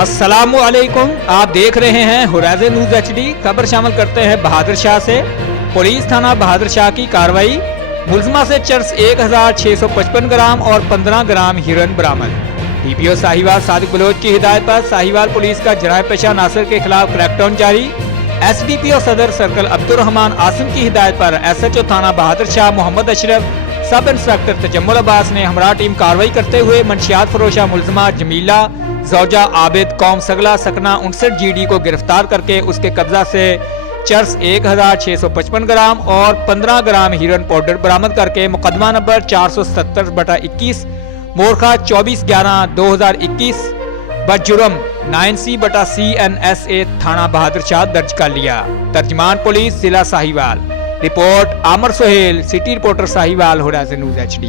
अस्सलामुअलैकुम, आप देख रहे हैं होराइजन न्यूज HD। खबर शामिल करते हैं बहादुर शाह से। पुलिस थाना बहादुर शाह की कार्रवाई, मुलजमा से चर्स 1655 ग्राम और 15 ग्राम हीरोइन बरामद। DPO साहिवाल सादिक बलोच की हिदायत पर साहिवाल पुलिस का जराए पेशा नासिर के खिलाफ क्रैकडाउन जारी। SDPO सदर सर्कल अब्दुल रहमान आसिम की हिदायत पर SHO थाना बहादुर शाह मोहम्मद अशरफ, सब इंस्पेक्टर तजम्मुल अब्बास ने हमरा टीम कार्रवाई करते हुए मंशियात फरोशा मुलजमा जमीला जौजा आबिद कौम सगला सकना 59 GD को गिरफ्तार करके उसके कब्जा से चर्स 1655 ग्राम और 15 ग्राम हीरोइन पाउडर बरामद करके मुकदमा नंबर 470/21 मोरखा 24/11/2021 बजुर्म 9C/CNSA थाना बहादुर शाह दर्ज कर लिया। तर्जमान पुलिस जिला साहिवाल। रिपोर्ट आमर Sohail, city reporter Sahiwal, horizon news HD।